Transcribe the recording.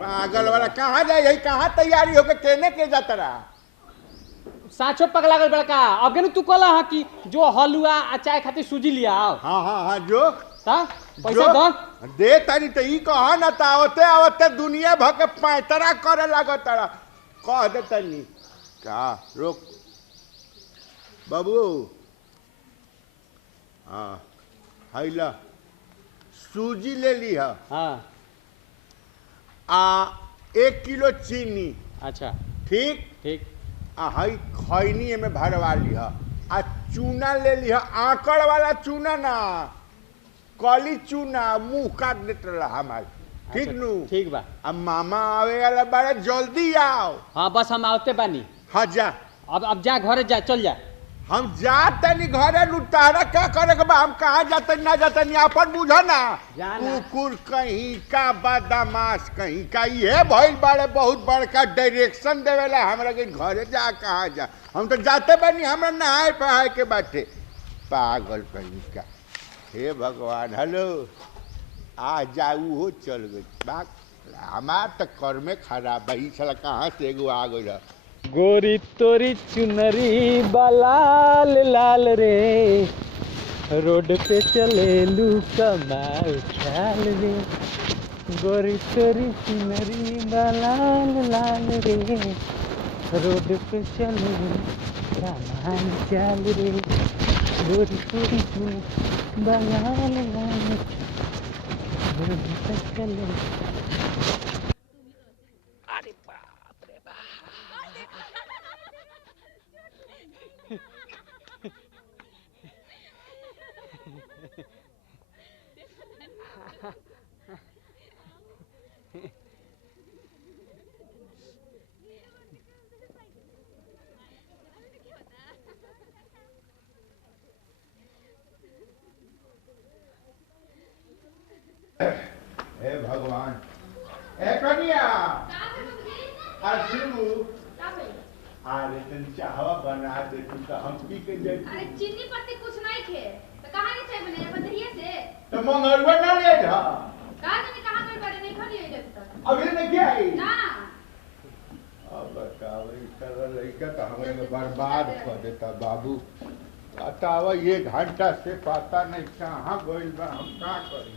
पागल वाला कहाँ जाए यही कहाँ तैयारी होके केने के जाता रहा साचो पगला गल बड़का अब तू कहला हा कि जो हलुआ आ चाय खातिर सूजी लिया आओ हाँ हाँ हाँ जो ता पैसा दो दे तारी तो ई कहा न ता आवते आवते दुनिया भर के पैतरा करे लागत तारा कह दे तनी का रोक बाबू हाँ हैला सूजी ले ली है हाँ आ 1 किलो चीनी अच्छा ठीक ठीक आ हई खैनी में भरवा लिहा आ चूना ले लिहा आकड़ वाला चूना ना कली चूना मुंह काट देते रहा हमारे ठीक नू ठीक बा अब मामा आवे वाला बड़ा जल्दी आओ हाँ बस हम आवते बानी हाँ जा अब जा घरे जा चल जा हम जाते नहीं घरे लुटारा क्या करे के बा हम कहाँ जाते ना जाते नहीं अपन बुझा ना कुकुर कहीं का बदमाश कहीं का ये भइल बाड़े बहुत बड़का डायरेक्शन देवेला हमरा के घरे जा कहाँ जा हम तो जाते बनी हमरा नहाए पहाए के बाटे पागल कहीं का हे भगवान हेलो आ जाऊ हो चल गई बात हमार तो कर में खराब है साला कहाँ से एगो आ गई गोरी तोरी चुनरी बलाल लाल रे रोड पे चले लू कमाल ख्याल रे गोरी तोरी चुनरी बलाल लाल रे रोड पे चले कमाल ख्याल रे गोरी तोरी चुनरी बलाल लाल रोड पे चले हे भगवान ए कनिया अरे तन चाहवा बना दे तू तो हम पी के जाए अरे चीनी पत्ती कुछ नहीं थे तो कहां के चाय बने बदरिए से तो मंगलवा ना ले जा कहां ने कहां कोई बड़े नहीं खड़ी है जब तक अभी नहीं क्या आई ना अब बताओ इतना लड़का तो हमें बर्बाद कर देता बाबू बताओ ये घंटा से पता नहीं कहाँ गोइल बा हम का करी